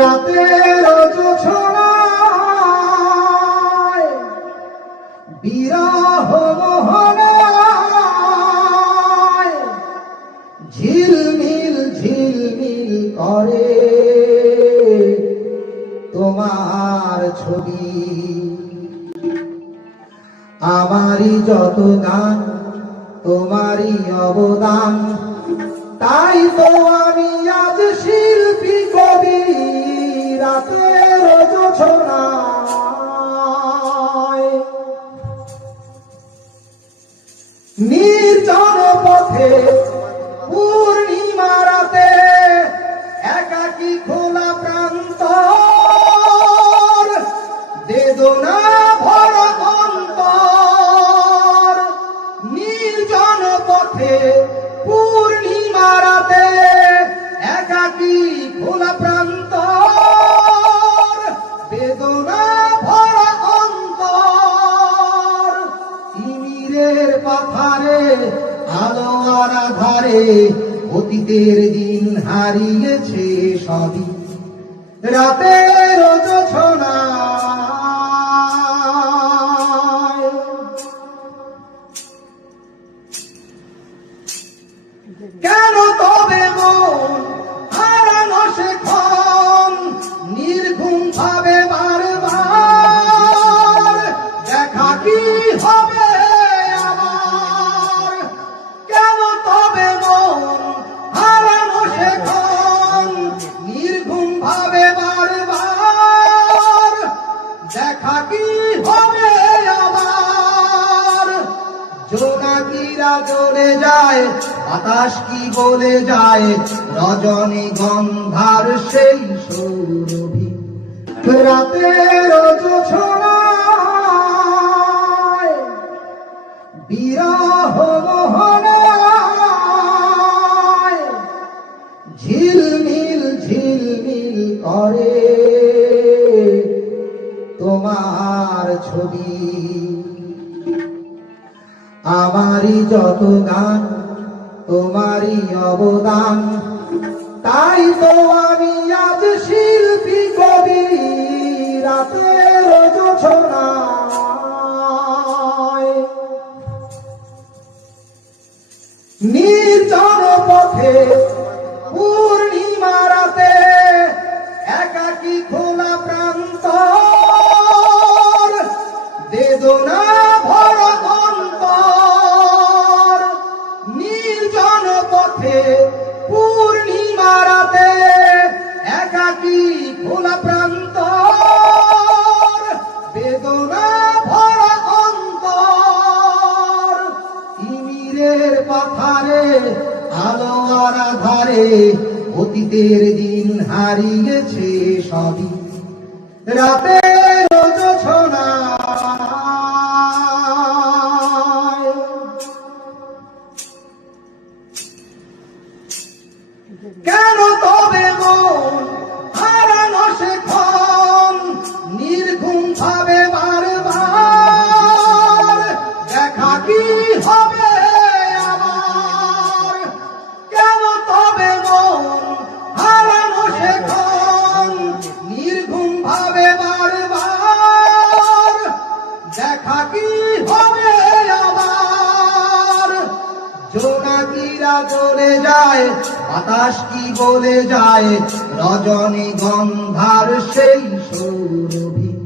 রাতের জোছনায় বিরহ মোহনায় ঝিলমিল ঝিলমিল করে তোমার ছবি। আমারই যত গান তোমারই অবদান, তাই তো আমি আজ শিল্পী কবি। রাতের জোছনায় নির্জন পথে পূর্ণিমা রাতে একাকী খোলা প্রান্তর, বেদনা ভরা অন্তর। নির্জন পথে পূর্ণিমা রাতে একাকী খোলা প্রান্তর, বেদনা ভরা অন্তর। তিমিরের পাথারে আলো আর আধারে অতীতের দিন হারিয়েছে সবই। রাতের জোছনায় কেন তবে মন হারানো সেক্ষণ নির্ঘুম ভাবে বারবার? দেখা কি হবে আমার? কেন তবে মন হারানো সেক্ষণ নির্ঘুম ভাবে বারবার? দেখা কি হবে আমার? জোনাকিরা জ্বলে যায়, বাতাস কি বলে যায়, রজনী গন্ধার সেই সৌরভী। রাতের জোছনায় বিরহ মোহনায় ঝিলমিল ঝিলমিল করে তোমার ছবি। আমারই যত গান তোমারই অবদান, তাই তো আমি আজ শিল্পী কবি। রাতের জোছনায় নির্জন পথে পূর্ণিমা রাতে একাকী খোলা প্রান্তর, বেদনা ভরা অন্তর। নির্জন পথে পূর্ণিমা রাতে একাকী খোলা প্রান্তর, বেদনা ভরা অন্তর। তিমিরের পাথারে আলো আর আধারে অতীতের দিন হারিয়েছে সবই। রাতের জোছনায় কেন তবে মন হারানো সেক্ষণ নির্ঘুম ভাবে বারবার? দেখা কি হবে আমার? কেন তবে মন হারানো সেক্ষণ নির্ঘুম ভাবে বারবার? দেখা কি হবে আমার? জোনাকিরা জ্বলে যায়, বাতাস কি বলে যায়, রজনী গন্ধার সেই সৌরভী।